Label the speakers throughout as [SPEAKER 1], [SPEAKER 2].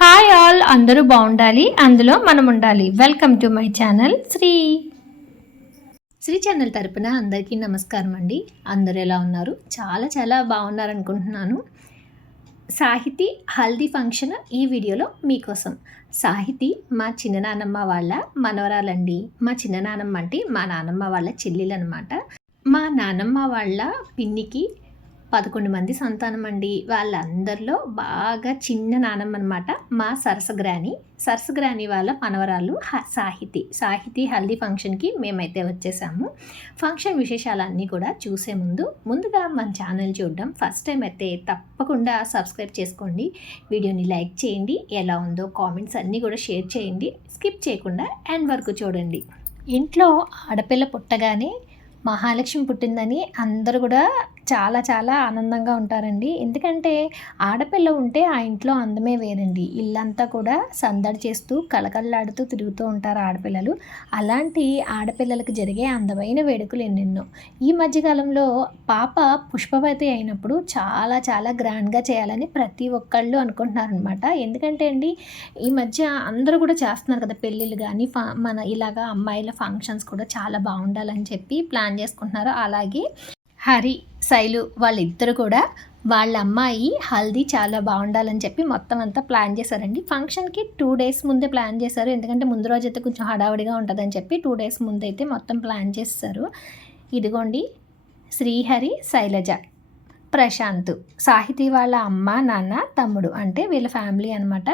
[SPEAKER 1] Hi all అందరూ బాగుండాలి అందులో మనం ఉండాలి. Welcome to my channel Shri. Shri channel తరపున అందరికీ నమస్కారం అండి. అందరూ ఎలా ఉన్నారు? చాలా చాలా బాగున్నారు అనుకుంటున్నాను సాహితీ హల్దీ ఫంక్షన్ ఈ వీడియోలో మీకోసం. సాహితి మా చిన్ననానమ్మ వాళ్ళ మనవరాలండి. మా చిన్ననానమ్మ అంటే మా నానమ్మ వాళ్ళ చెల్లెలు అనమాట మా నానమ్మ వాళ్ళ పిన్నికి పదకొండు మంది సంతానం అండి వాళ్ళందరిలో బాగా చిన్న నానమ్మ అనమాట మా సరసగ్రాని సరసగ్రాని వాళ్ళ మనవరాలు హ- సాహితి. సాహితి హల్దీ ఫంక్షన్కి మేమైతే వచ్చేసాము. ఫంక్షన్ విశేషాలన్నీ కూడా చూసే ముందు ముందుగా మన ఛానల్ చూడడం ఫస్ట్ టైం అయితే తప్పకుండా సబ్స్క్రైబ్ చేసుకోండి. వీడియోని లైక్ చేయండి. ఎలా ఉందో కామెంట్స్ అన్నీ కూడా షేర్ చేయండి. స్కిప్ చేయకుండా ఎండ్ వరకు చూడండి. ఇంట్లో ఆడపిల్ల పుట్టగానే మహాలక్ష్మి పుట్టిందని అందరూ కూడా చాలా చాలా ఆనందంగా ఉంటారండి. ఎందుకంటే ఆడపిల్ల ఉంటే ఆ ఇంట్లో అందమే వేరండి. ఇల్లంతా కూడా సందడి చేస్తూ కలకల్లాడుతూ తిరుగుతూ ఉంటారు ఆడపిల్లలు. అలాంటి ఆడపిల్లలకు జరిగే అందమైన వేడుకలు ఎన్నెన్నో. ఈ మధ్యకాలంలో పాప పుష్పవతి అయినప్పుడు చాలా చాలా గ్రాండ్గా చేయాలని ప్రతి ఒక్కళ్ళు అనుకుంటున్నారనమాట ఎందుకంటే అండి ఈ మధ్య అందరూ కూడా చేస్తున్నారు కదా పెళ్ళిళ్ళు కానీ ఫ మన ఇలాగా అమ్మాయిల ఫంక్షన్స్ కూడా చాలా బాగుండాలని చెప్పి ప్లాన్ చేసుకుంటున్నారు. అలాగే హరి శైలు వాళ్ళిద్దరు కూడా వాళ్ళ అమ్మాయి హల్దీ చాలా బాగుండాలని చెప్పి మొత్తం అంతా ప్లాన్ చేశారండి. ఫంక్షన్కి టూ డేస్ ముందే ప్లాన్ చేశారు. ఎందుకంటే ముందు రోజు అయితే కొంచెం హడావిడిగా ఉంటుందని చెప్పి టూ డేస్ ముందు అయితే మొత్తం ప్లాన్ చేస్తారు. ఇదిగోండి శ్రీహరి శైలజ ప్రశాంత్ సాహితీ వాళ్ళ అమ్మ నాన్న తమ్ముడు అంటే వీళ్ళ ఫ్యామిలీ అనమాట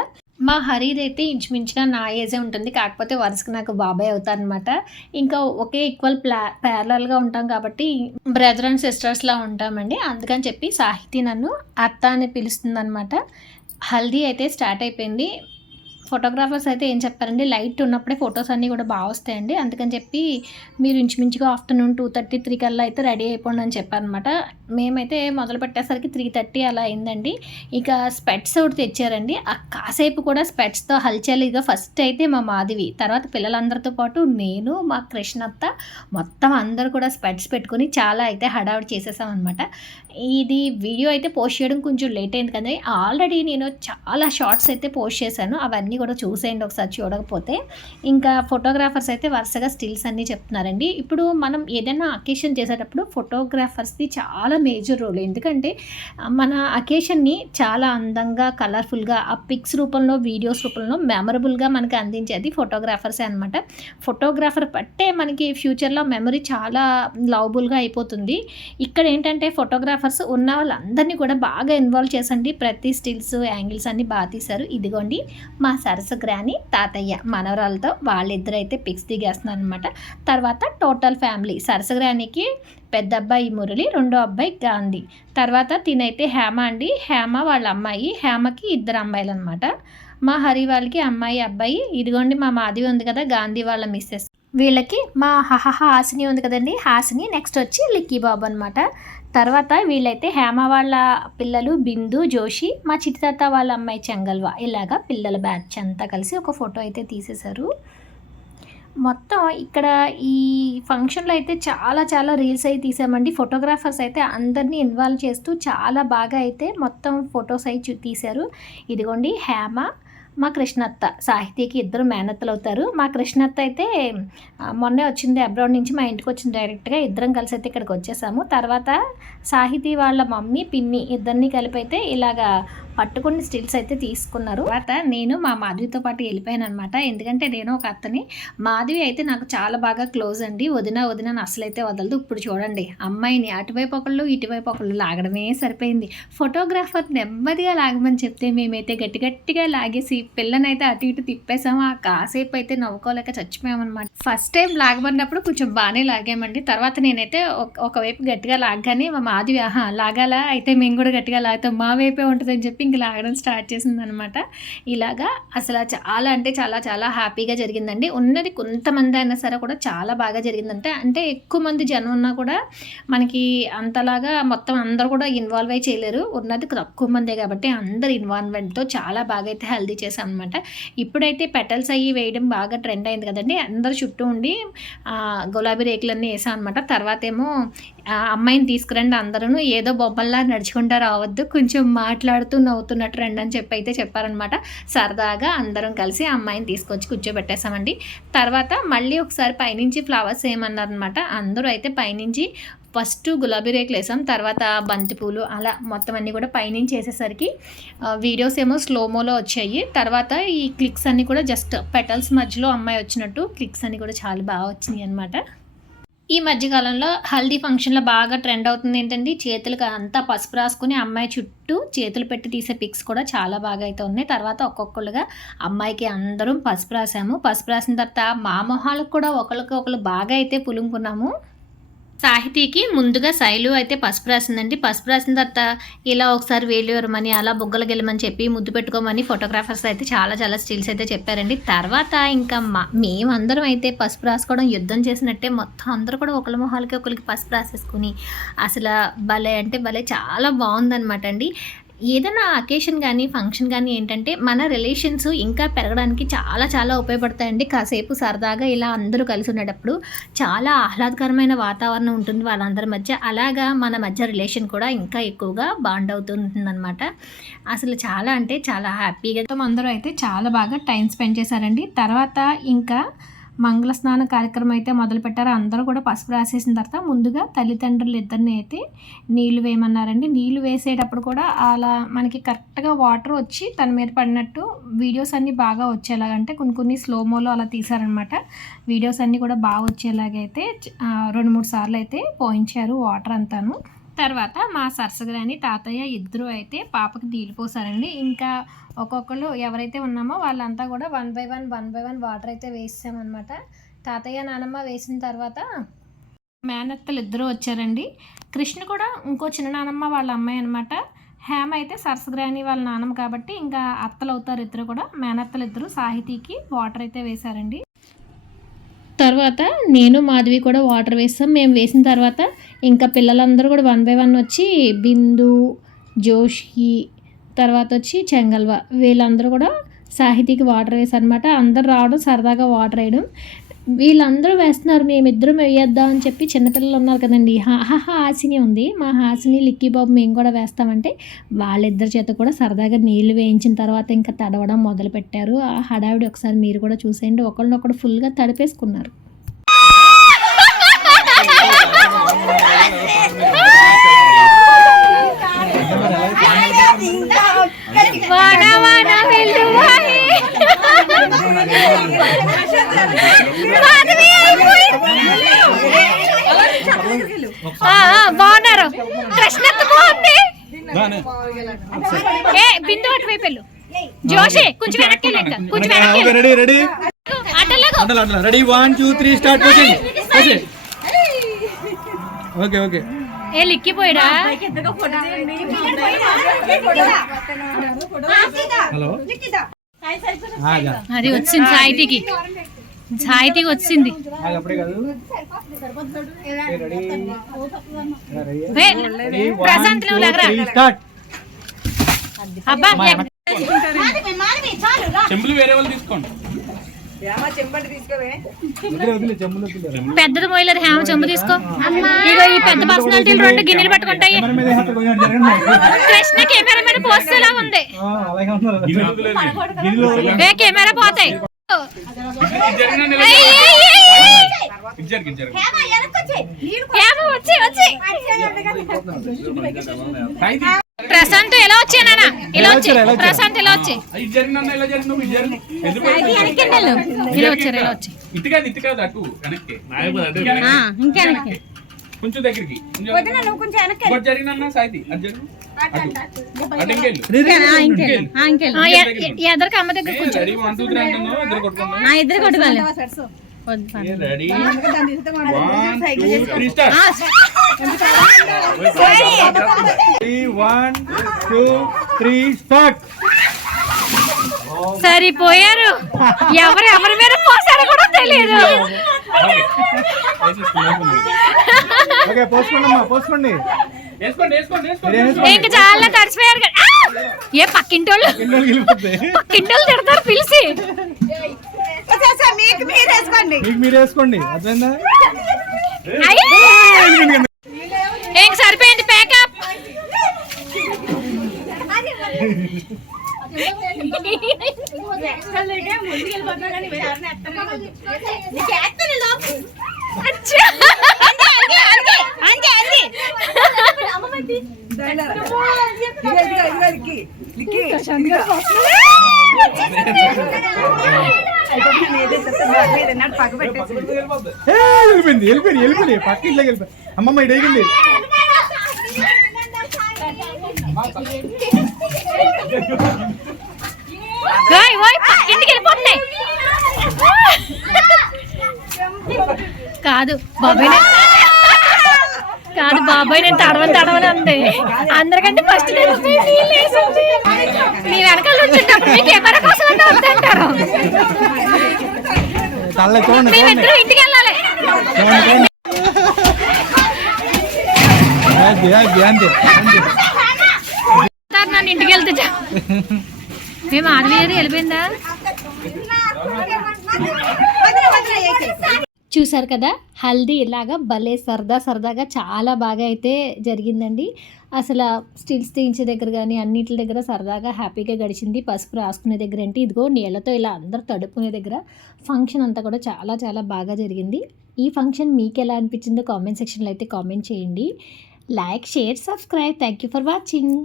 [SPEAKER 1] మా హరీద్ అయితే ఇంచుమించుగా నా ఏజే ఉంటుంది. కాకపోతే వరుసకి నాకు బాబాయ్ అవుతారనమాట. ఇంకా ఒకే ఈక్వల్ ప్లా ప్యారలల్గా ఉంటాం కాబట్టి బ్రదర్ అండ్ సిస్టర్స్లా ఉంటామండి. అందుకని చెప్పి సాహితీ నన్ను అత్త అని పిలుస్తుంది అనమాట హల్దీ అయితే స్టార్ట్ అయిపోయింది. ఫోటోగ్రాఫర్స్ అయితే ఏం చెప్పారండి లైట్ ఉన్నప్పుడే ఫొటోస్ అన్నీ కూడా బాగా వస్తాయండి. అందుకని చెప్పి మీరు ఇంచుమించుగా ఆఫ్టర్నూన్ టూ థర్టీ త్రీ కల్లా అయితే రెడీ అయిపోండి అని చెప్పారనమాట. మేమైతే మొదలు పెట్టేసరికి త్రీ థర్టీ అలా అయిందండి. ఇక స్పెట్స్ ఒకటి తెచ్చారండి. ఆ కాసేపు కూడా స్పెట్స్తో హల్చలిగా ఫస్ట్ అయితే మా మాధవి తర్వాత పిల్లలందరితో పాటు నేను మా కృష్ణత్త మొత్తం అందరూ కూడా స్పెట్స్ పెట్టుకొని చాలా అయితే హడావిడి చేసేసామన్నమాట ఇది వీడియో అయితే పోస్ట్ చేయడం కొంచెం లేట్ అయింది కానీ ఆల్రెడీ నేను చాలా షార్ట్స్ అయితే పోస్ట్ చేశాను. అవన్నీ కూడా చూసేయండి ఒకసారి చూడకపోతే. ఇంకా ఫోటోగ్రాఫర్స్ అయితే వరుసగా స్టిల్స్ అన్నీ చెప్తున్నారండి. ఇప్పుడు మనం ఏదైనా అకేషన్ చేసేటప్పుడు ఫోటోగ్రాఫర్స్ది చాలా మేజర్ రోల్. ఎందుకంటే మన అకేషన్ని చాలా అందంగా కలర్ఫుల్గా ఆ పిక్స్ రూపంలో వీడియోస్ రూపంలో మెమరబుల్గా మనకి అందించేది ఫోటోగ్రాఫర్సే అనమాట ఫోటోగ్రాఫర్ పట్టే మనకి ఫ్యూచర్లో మెమరీ చాలా లవబుల్గా అయిపోతుంది. ఇక్కడ ఏంటంటే ఫోటోగ్రాఫర్స్ ఉన్న వాళ్ళందరినీ కూడా బాగా ఇన్వాల్వ్ చేసండి. ప్రతి స్టిల్స్ యాంగిల్స్ అన్ని బాగా తీశారు. ఇదిగోండి మా సరసగ్రాణి తాతయ్య మనవరాలతో వాళ్ళిద్దరు అయితే పిక్స్ దిగేస్తున్నారు అనమాట తర్వాత టోటల్ ఫ్యామిలీ సరసగ్రాణికి పెద్ద అబ్బాయి మురళి రెండో అబ్బాయి గాంధీ. తర్వాత తినైతే హేమ అండి. హేమ వాళ్ళ అమ్మాయి హేమకి ఇద్దరు అమ్మాయిలు అనమాట మా హరి వాళ్ళకి అమ్మాయి అబ్బాయి. ఇదిగోండి మా మాధవి ఉంది కదా గాంధీ వాళ్ళ మిస్సెస్ వీళ్ళకి మా హహ హాసిని ఉంది కదండి. హాసిని నెక్స్ట్ వచ్చి లిక్కీ బాబు అనమాట తర్వాత వీళ్ళైతే హేమ వాళ్ళ పిల్లలు బిందు జోషి మా చిటితాత వాళ్ళ అమ్మాయి చెంగల్వా ఇలాగా పిల్లల బ్యాచ్ అంతా కలిసి ఒక ఫోటో అయితే తీసేశారు. మొత్తం ఇక్కడ ఈ ఫంక్షన్లో అయితే చాలా చాలా రీల్స్ అయితే తీసామండి. ఫోటోగ్రాఫర్స్ అయితే అందరినీ ఇన్వాల్వ్ చేస్తూ చాలా బాగా అయితే మొత్తం ఫొటోస్ అయితే తీశారు. ఇదిగోండి హేమ మా కృష్ణత్త. సాహితీకి ఇద్దరు మేనత్తలు అవుతారు మా కృష్ణత్త అయితే మొన్నే వచ్చింది అబ్రాడ్ నుంచి మా ఇంటికి వచ్చింది డైరెక్ట్గా ఇద్దరం కలిసి అయితే ఇక్కడికి వచ్చేసాము. తర్వాత సాహితీ వాళ్ళ మమ్మీ పిన్ని ఇద్దరిని కలిపి అయితే ఇలాగా పట్టుకుని స్టిల్స్ అయితే తీసుకున్నారు. తర్వాత నేను మా మాధవితో పాటు వెళ్ళిపోయాను అనమాట ఎందుకంటే నేను ఒక అత్తని. మాధవి అయితే నాకు చాలా బాగా క్లోజ్ అండి. వదిన వదిన అసలైతే వదలదు. ఇప్పుడు చూడండి అమ్మాయిని అటువైపు ఒకళ్ళు ఇటువైపు ఒకళ్ళు లాగడమే సరిపోయింది. ఫోటోగ్రాఫర్ నెమ్మదిగా లాగమని చెప్తే మేమైతే గట్టి గట్టిగా లాగేసి పిల్లనైతే అటు ఇటు తిప్పేసాము. ఆ కాసేపు అయితే నవ్వుకోలేక చచ్చిపోయామన్నమాట. ఫస్ట్ టైం లాగబడినప్పుడు కొంచెం బాగానే లాగామండి. తర్వాత నేనైతే ఒక- ఒకవైపు గట్టిగా లాగ్గానే మా మాధవి ఆహా లాగాలా? అయితే మేము కూడా గట్టిగా లాగుతాం. మా వైపే ఉంటుందని చెప్పి ఇంక లాగడం స్టార్ట్ చేసింది అనమాట ఇలాగా అసలు చాలా అంటే చాలా చాలా హ్యాపీగా జరిగిందండి. ఉన్నది కొంతమంది అయినా సరే కూడా చాలా బాగా జరిగిందంటే అంటే ఎక్కువ మంది జనం ఉన్నా కూడా మనకి అంతలాగా మొత్తం అందరూ కూడా ఇన్వాల్వ్ అయి చేయలేరు. ఉన్నది తక్కువ మందే కాబట్టి అందరు ఇన్వాల్వ్మెంట్తో చాలా బాగా అయితే హెల్దీ చేస్తారు ఫ్లవర్స్ అనమాట ఇప్పుడైతే పెటల్స్ అయ్యి వేయడం బాగా ట్రెండ్ అయింది కదండి. అందరు చుట్టూ ఉండి గులాబీ రేకులన్నీ వేసాం అనమాట తర్వాత ఏమో అమ్మాయిని తీసుకురండి అందరూ ఏదో బొమ్మల్లా నడుచుకుంటా రావద్దు. కొంచెం మాట్లాడుతూ నవ్వుతున్నట్టు రండి అని చెప్పి అయితే చెప్పారనమాట సరదాగా అందరం కలిసి అమ్మాయిని తీసుకొచ్చి కూర్చోబెట్టేసామండి. తర్వాత మళ్ళీ ఒకసారి పైనుంచి ఫ్లవర్స్ ఏమన్నారనమాట అందరూ అయితే పైనుంచి ఫస్ట్ గులాబీ రేకులు వేసాం తర్వాత బంతిపూలు అలా మొత్తం అన్నీ కూడా పైనుంచి వేసేసరికి వీడియోస్ ఏమో స్లోమోలో వచ్చాయి. తర్వాత ఈ క్లిక్స్ అన్నీ కూడా జస్ట్ పెటల్స్ మధ్యలో అమ్మాయి వచ్చినట్టు క్లిక్స్ అన్నీ కూడా చాలా బాగా వచ్చినాయి అనమాట ఈ మధ్యకాలంలో హల్దీ ఫంక్షన్లో బాగా ట్రెండ్ అవుతుంది ఏంటంటే చేతులకు అంతా పసుపు రాసుకుని అమ్మాయి చుట్టూ చేతులు పెట్టి తీసే పిక్స్ కూడా చాలా బాగా అయితే ఉన్నాయి. తర్వాత ఒక్కొక్కరుగా అమ్మాయికి అందరం పసుపు రాసాము. పసుపు రాసిన తర్వాత మా మొహాలకు కూడా ఒకరికి ఒకరు బాగా అయితే పులుముకున్నాము. సాహితీకి ముందుగా శైలు అయితే పసుపు రాసిందండి. పసుపు రాసిన తర్వాత ఇలా ఒకసారి వేలివరమని అలా బొగ్గలు గెలమని చెప్పి ముద్దు పెట్టుకోమని ఫోటోగ్రాఫర్స్ అయితే చాలా చాలా స్టిల్స్ అయితే చెప్పారండి. తర్వాత ఇంకా మా మేమందరం అయితే పసుపు రాసుకోవడం యుద్ధం చేసినట్టే మొత్తం అందరూ కూడా ఒకళ్ళ మొహాలకి ఒకరికి పసుపు రాసేసుకుని అసలు భలే అంటే భలే చాలా బాగుందనమాట అండి. ఏదైనా అకేషన్ కానీ ఫంక్షన్ కానీ ఏంటంటే మన రిలేషన్స్ ఇంకా పెరగడానికి చాలా చాలా ఉపయోగపడతాయండి. కాసేపు సరదాగా ఇలా అందరూ కలిసి ఉండేటప్పుడు చాలా ఆహ్లాదకరమైన వాతావరణం ఉంటుంది వాళ్ళందరి మధ్య. అలాగా మన మధ్య రిలేషన్ కూడా ఇంకా ఎక్కువగా బాండ్ అవుతుంటుందన్నమాట అసలు చాలా అంటే చాలా హ్యాపీగా అందరూ అయితే చాలా బాగా టైం స్పెండ్ చేశారండి. తర్వాత ఇంకా మంగళ స్నాన కార్యక్రమం అయితే మొదలుపెట్టారు అందరూ కూడా పసుపు రాసేసిన తర్వాత ముందుగా తల్లిదండ్రులు ఇద్దరిని అయితే నీళ్ళు వేయమన్నారండి. నీళ్ళు వేసేటప్పుడు కూడా అలా మనకి కరెక్ట్గా వాటర్ వచ్చి తన మీద పడినట్టు వీడియోస్ అన్నీ బాగా వచ్చేలాగంటే కొన్ని కొన్ని స్లోమోలో అలా తీశారనమాట వీడియోస్ అన్నీ కూడా బాగా వచ్చేలాగైతే రెండు మూడు సార్లు అయితే పోయించారు వాటర్ అంతాను. తర్వాత మా సరసగరాని తాతయ్య ఇద్దరు అయితే పాపకి నీళ్ళు పోసారండి ఇంకా ఒక్కొక్కరు ఎవరైతే ఉన్నామో వాళ్ళంతా కూడా one by one one by one water అయితే వేసామన్నమాట తాతయ్య నానమ్మ వేసిన తర్వాత మేనత్తలు ఇద్దరు వచ్చారండి. కృష్ణ కూడా ఇంకో చిన్న నానమ్మ వాళ్ళ అమ్మాయి అనమాట హేమ అయితే సరసగ్రాని వాళ్ళ నానమ్మ కాబట్టి ఇంకా అత్తలు అవుతారు ఇద్దరు కూడా. మేనత్తలు ఇద్దరు సాహితీకి వాటర్ అయితే వేశారండి. తర్వాత నేను మాధవి కూడా వాటర్ వేస్తాం. మేము వేసిన తర్వాత ఇంకా పిల్లలందరూ కూడా వన్ బై వన్ వచ్చి బిందు జోషి తర్వాత వచ్చి చెంగల్వ. వీళ్ళందరూ కూడా సాహితీకి వాటర్ వేసారనమాట అందరు రావడం సరదాగా వాటర్ వేయడం. వీళ్ళందరూ వేస్తున్నారు మేమిద్దరం వేయద్దాం అని చెప్పి చిన్నపిల్లలు ఉన్నారు కదండి. హా హాసిని ఉంది. మా హాసిని లిక్కీ బాబు మేము కూడా వేస్తామంటే వాళ్ళిద్దరి చేత కూడా సరదాగా నీళ్ళు వేయించిన తర్వాత ఇంకా తడవడం మొదలుపెట్టారు. ఆ హడావిడి ఒకసారి మీరు కూడా చూసేయండి. ఒకళ్ళనొకడు ఫుల్గా తడిపేసుకున్నారు. వాన వాన ఆ, బాగున్నారు కృష్ణత్త బాగుంది ఏ బిందు అటువైపు వెళ్ళు జోషి కొంచెం వెనక్కి వెళ్ళు ఇంకా కొంచెం వెనక్కి వెళ్ళు.
[SPEAKER 2] రెడీ రెడీ
[SPEAKER 1] అటలాగో
[SPEAKER 2] అట్లా అట్లా ready one two three start coaching okay okay.
[SPEAKER 1] ఏ లిక్కిపోయాడా
[SPEAKER 2] హలో?
[SPEAKER 1] అది వచ్చింది సాహితీకి సాహితీకి వచ్చింది. ప్రశాంత్ నువ్వు
[SPEAKER 2] స్టార్ట్
[SPEAKER 1] అబ్బా
[SPEAKER 3] చెంబులు వేరే వాళ్ళు తీసుకోండి.
[SPEAKER 1] పెద్దది మోయలేదు హేమ చెంబు తీసుకో. ఇగో ఈ పెద్ద పర్సనాలిటీలు రెండు గిన్నెలు పట్టుకుంటాయి. కృష్ణ కెమెరా మీద పోస్తేలా ఉంది. ఏ కెమెరా పోతాయి. వచ్చి వచ్చి. ప్రశాంత్ ఎలా వచ్చా నాన్న? ఇలా వచ్చి
[SPEAKER 2] ఎలా?
[SPEAKER 1] ప్రశాంత్ ఇలా వచ్చి
[SPEAKER 3] ఇది జరిగిన నెల ఇలా జరిగిన ఇది జరిగి ఎందుకు
[SPEAKER 1] ఇలా వచ్చారు? ఇలా వచ్చి
[SPEAKER 3] ఇటు కాదు ఇటు కాదు అటు వెనక్కి.
[SPEAKER 1] ఇంకా
[SPEAKER 3] కొంచెం దగ్గరికి.
[SPEAKER 1] ఎదరికి అమ్మ దగ్గర కొట్టుకోవాలి.
[SPEAKER 3] Ready? One two three start
[SPEAKER 2] one two three start
[SPEAKER 1] సరిపోయారు. ఎవరు ఎవరి మీద పోసారో కూడా తెలియదు
[SPEAKER 2] ఓకే పోసుకోండి పోసుకోండి?
[SPEAKER 1] ఇంక చాలా. ఆ! ఏ పక్కింటోళ్ళు. పక్కింటోళ్ళు తిడతారు పిలిచి.
[SPEAKER 4] మీకు మీరు వేసుకోండి
[SPEAKER 2] మీకు మీరు వేసుకోండి అర్థమైందా
[SPEAKER 1] అయ్యే! ఇంక సరిపోయింది ప్యాకప్
[SPEAKER 2] వెళ్ళిపోయింది వెళ్ళిపోయింది వెళ్ళిపోయింది. పక్క ఇంట్లోకి వెళ్ళిపోయి. అమ్మమ్మ ఇటు
[SPEAKER 1] వెళ్ళిపోతున్నాయి. కాదు బాబాయ్ కాదు బాబాయ్ నేను తడవని తడవని అంది. అందరికంటే ఫస్ట్ మీ వెనకాల వచ్చేటప్పుడు మీ కెమెరా కోసం అంటే వద్దంటారు.
[SPEAKER 2] తల్ల చూడండి చూడండి
[SPEAKER 1] ఇంటికి వెళ్ళాలి నన్ను ఇంటికి వెళ్తే మేము ఆడవేది వెళ్ళిపోయిందా చూసారు కదా? హల్దీ ఇలాగా భలే సరదా సరదాగా చాలా బాగా అయితే జరిగిందండి. అసలు స్టిల్స్ తీయించే దగ్గర కానీ అన్నిటి దగ్గర సరదాగా హ్యాపీగా గడిచింది. పసుపు రాసుకునే దగ్గర అంటే ఇదిగో నీళ్ళతో ఇలా అందరూ తడుపుకునే దగ్గర ఫంక్షన్ అంతా కూడా చాలా చాలా బాగా జరిగింది. ఈ ఫంక్షన్ మీకు ఎలా అనిపించిందో కామెంట్ సెక్షన్లో అయితే కామెంట్ చేయండి. Like share subscribe. Thank you for watching.